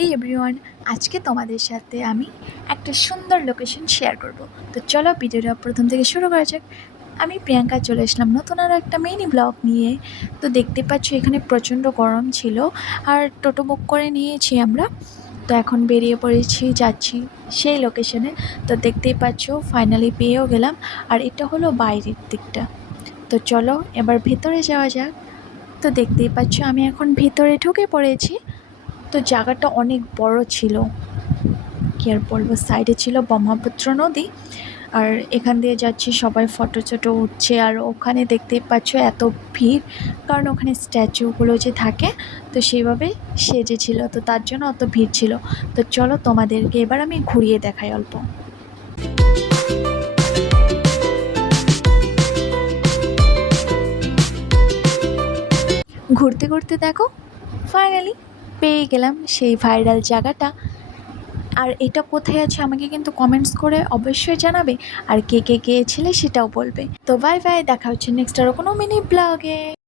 এই এভরিওয়ান, আজকে তোমাদের সাথে আমি একটা সুন্দর লোকেশন শেয়ার করব। তো চলো ভিডিওটা প্রথম থেকে শুরু করা যাক। আমি প্রিয়াঙ্কা চলে আসলাম নতুন আরও একটা মিনি ব্লগ নিয়ে। তো দেখতে পাচ্ছ এখানে প্রচণ্ড গরম ছিল আর টোটো বুক করে নিয়েছি আমরা। তো এখন বেরিয়ে পড়েছি, যাচ্ছি সেই লোকেশনে। তো দেখতেই পাচ্ছ ফাইনালি পেয়েও গেলাম, আর এটা হলো বাইরের দিকটা। তো চলো এবার ভেতরে যাওয়া যাক। তো দেখতেই পাচ্ছ আমি এখন ভেতরে ঢুকে পড়েছি। তো জায়গাটা অনেক বড় ছিল, কি আর বলবো, সাইডে ছিল ব্রহ্মপুত্র নদী। আর এখান দিয়ে যাচ্ছি, সবাই ফটো চটো উঠছে। আর ওখানে দেখতেই পাচ্ছ এত ভিড়, কারণ ওখানে স্ট্যাচুগুলো যে থাকে তো সেইভাবে সেজেছিল, তো তার জন্য অত ভিড় ছিল। তো চলো তোমাদেরকে এবার আমি ঘুরিয়ে দেখাই অল্প। ঘুরতে ঘুরতে দেখো ফাইনালি পেয়ে গেলাম সেই ভাইরাল জায়গাটা। আর এটা কোথায় আছে আমাকে কিন্তু কমেন্টস করে অবশ্যই জানাবে, আর কে কে গিয়েছিলে সেটাও বলবে। তো বাই বাই, দেখা হচ্ছে নেক্সট আরও কোনো মিনি ব্লগে।